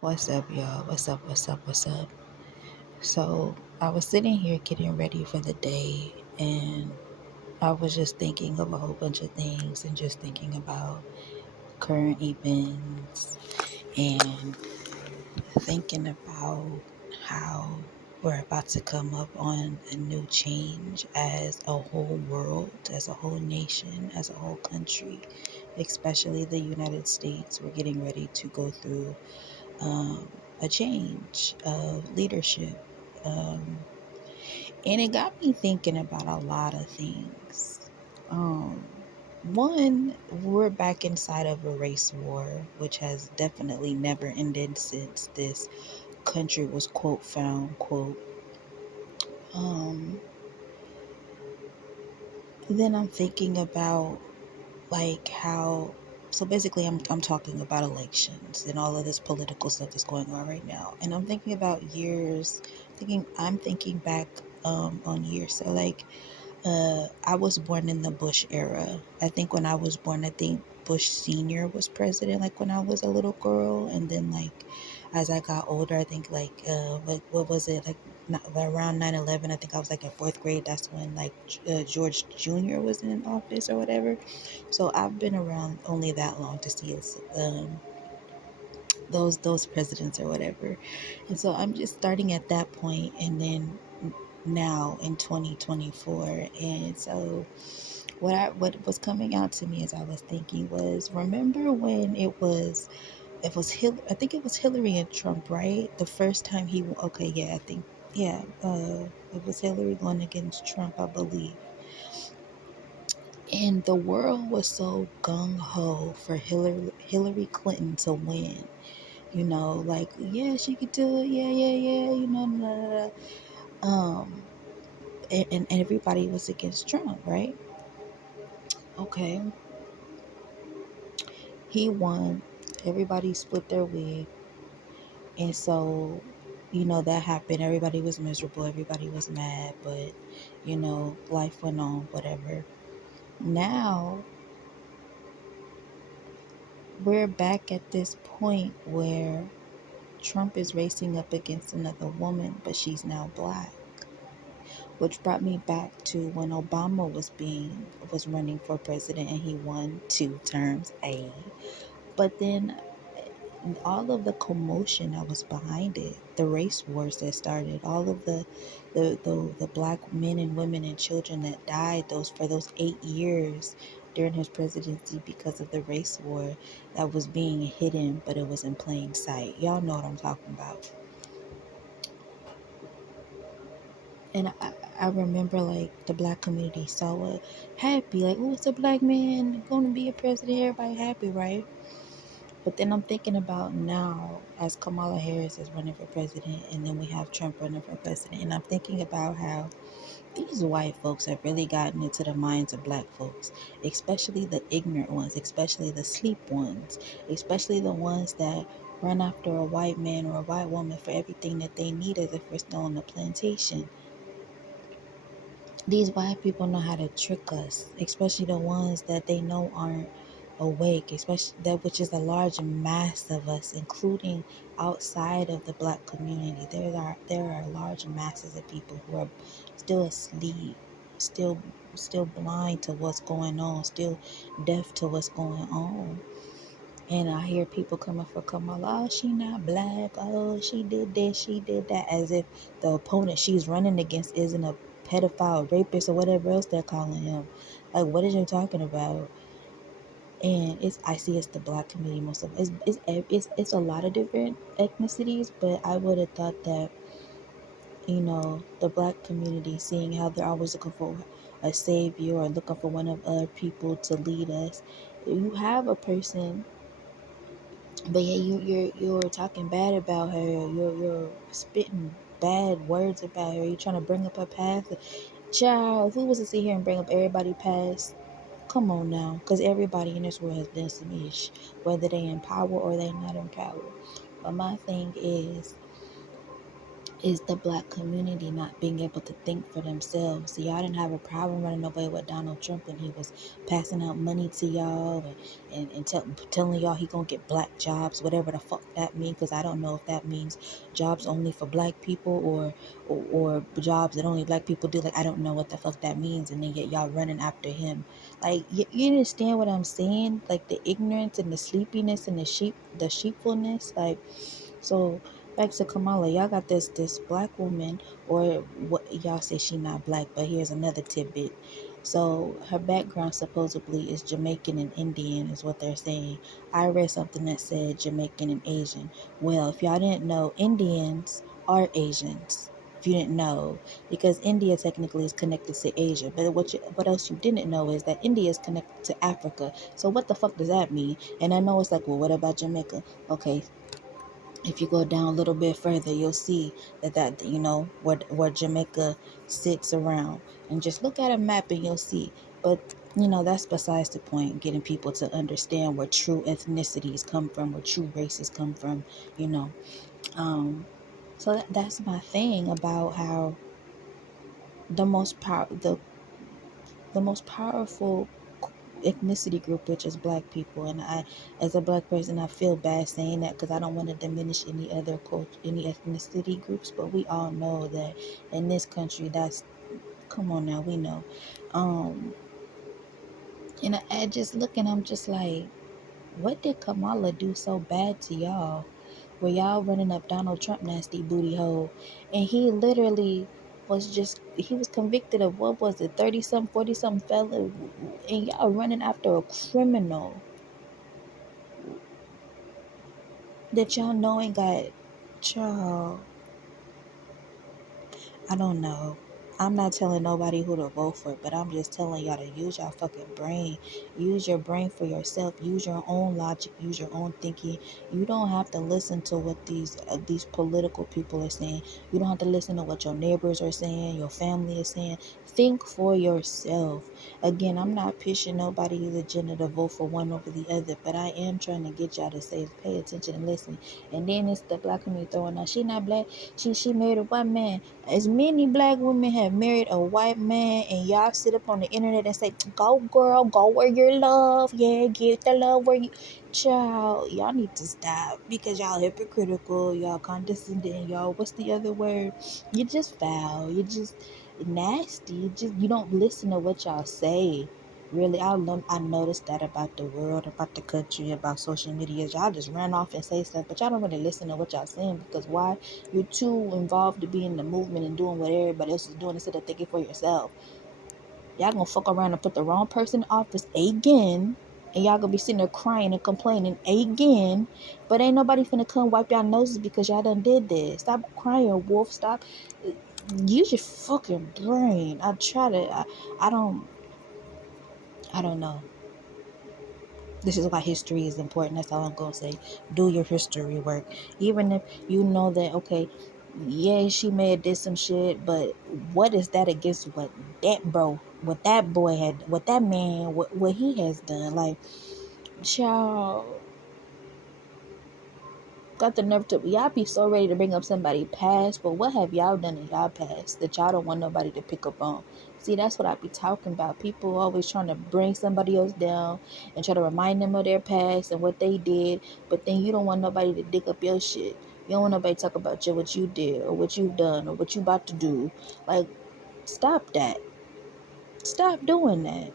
What's up, y'all? What's up? So, I was sitting here getting ready for the day, and I was just thinking of a whole bunch of things and just thinking about current events and thinking about how we're about to come up on a new change as a whole world, as a whole nation, as a whole country, especially the United States. We're getting ready to go through um, a change of leadership. Um, and it got me thinking about a lot of things. Um, One, we're back inside of a race war, which has definitely never ended since this country was, quote, found, quote. Um, then I'm thinking about like how so basically I'm talking about elections and all of this political stuff that's going on right now, and I'm thinking about years, thinking back on years. So like I was born in the Bush era. I think when I was born, I think Bush Senior was president, like when I was a little girl, and then like as I got older, I think like what was it like around 9/11? I think I was like in fourth grade. That's when like George Jr. was in office or whatever. So I've been around only that long to see those presidents or whatever, and so I'm just starting at that point, and then now in 2024. And so what was coming out to me as I was thinking was, remember when I think it was Hillary and Trump, right? The first time okay, yeah, I think, yeah, it was Hillary going against Trump, I believe. And the world was so gung ho for Hillary Clinton to win. Like, yeah, she could do it. Yeah, yeah, yeah. Blah, blah, blah. And everybody was against Trump, right? Okay, he won. Everybody split their wig, and so that happened. Everybody was miserable. Everybody was mad, but life went on. Whatever. Now we're back at this point where Trump is racing up against another woman, but she's now black, which brought me back to when Obama was running for president and he won 2 terms. But then all of the commotion that was behind it, the race wars that started, all of the black men and women and children that died those 8 years during his presidency because of the race war that was being hidden, but it was in plain sight. Y'all know what I'm talking about. And I remember like the black community so happy, like, oh, it's a black man going to be a president, everybody happy, right? But then I'm thinking about now as Kamala Harris is running for president, and then we have Trump running for president, and I'm thinking about how these white folks have really gotten into the minds of black folks, especially the ignorant ones, especially the sleep ones, especially the ones that run after a white man or a white woman for everything that they need as if we're still on the plantation. These white people know how to trick us, especially the ones that they know aren't awake, especially that which is a large mass of us, including outside of the black community. There are large masses of people who are still asleep, still still blind to what's going on, still deaf to what's going on. And I hear people coming for Kamala, oh, she not black, oh, she did this, she did that, as if the opponent she's running against isn't a pedophile, rapist, or whatever else they're calling him. Like, what is you talking about? And I see it's the black community most of it's a lot of different ethnicities, but I would have thought that the black community, seeing how they're always looking for a savior or looking for one of other people to lead us. You have a person. But yeah, you're talking bad about her. You're spitting bad words about her. You're trying to bring up her past. Child, if we was to sit here and bring up everybody past, come on now, because everybody in this world has done some ish, whether they in power or they not in power. But my thing is, is the black community not being able to think for themselves. So y'all didn't have a problem running away with Donald Trump when he was passing out money to y'all and telling y'all he gonna get black jobs, whatever the fuck that means, because I don't know if that means jobs only for black people or jobs that only black people do. Like, I don't know what the fuck that means, and then yet y'all running after him. Like, you understand what I'm saying? Like, the ignorance and the sleepiness and the sheepfulness. Like, so back to Kamala, y'all got this black woman, or what y'all say she not black, but here's another tidbit. So her background supposedly is Jamaican and Indian, is what they're saying. I read something that said Jamaican and Asian. Well, if y'all didn't know, Indians are Asians. If you didn't know, because India technically is connected to Asia, but what else you didn't know is that India is connected to Africa. So what the fuck does that mean? And I know it's like, well, what about Jamaica? Okay, if you go down a little bit further, you'll see that where Jamaica sits around, and just look at a map and you'll see. But that's besides the point. Getting people to understand where true ethnicities come from, where true races come from. You know, so that's my thing about how the most power the most powerful ethnicity group, which is black people. And I, as a black person, I feel bad saying that because I don't want to diminish any other culture, any ethnicity groups, but we all know that in this country, that's, come on now, we know. um and I just look, and I'm just like, what did Kamala do so bad to y'all where y'all running up Donald Trump nasty booty hole? And he literally he was convicted of, what was it, 30 something, 40 something felony, and y'all running after a criminal that y'all know ain't got, child, I don't know. I'm not telling nobody who to vote for, but I'm just telling y'all to use y'all fucking brain. Use your brain for yourself. Use your own logic. Use your own thinking. You don't have to listen to what these political people are saying. You don't have to listen to what your neighbors are saying, your family is saying. Think for yourself. Again, I'm not pushing nobody's agenda to vote for one over the other, but I am trying to get y'all to say, pay attention and listen. And then it's the black community throwing out, she not black. She married a white man. As many black women have married a white man, and y'all sit up on the internet and say, go girl, go where your love. Yeah, get the love where you, child, y'all need to stop, because y'all hypocritical, y'all condescending, y'all, what's the other word? You just foul. You just nasty. You don't listen to what y'all say. Really, I noticed that about the world, about the country, about social media. Y'all just run off and say stuff, but y'all don't really listen to what y'all saying, because why? You're too involved to be in the movement and doing what everybody else is doing instead of thinking for yourself. Y'all gonna fuck around and put the wrong person in office again, and y'all gonna be sitting there crying and complaining again, but ain't nobody finna come wipe y'all noses because y'all done did this. Stop crying, wolf. Stop. Use your fucking brain. I don't know. This is why history is important. That's all I'm gonna say. Do your history work. Even if you know that, okay, yeah, she may have did some shit, but what is that against what that boy had, what that man, what he has done? Like, child, got the nerve to, y'all be so ready to bring up somebody past, but what have y'all done in y'all past that y'all don't want nobody to pick up on? See, that's what I be talking about. People always trying to bring somebody else down and try to remind them of their past and what they did, but then you don't want nobody to dig up your shit. You don't want nobody to talk about you, what you did or what you've done or what you about to do. Like, stop that. Stop doing that.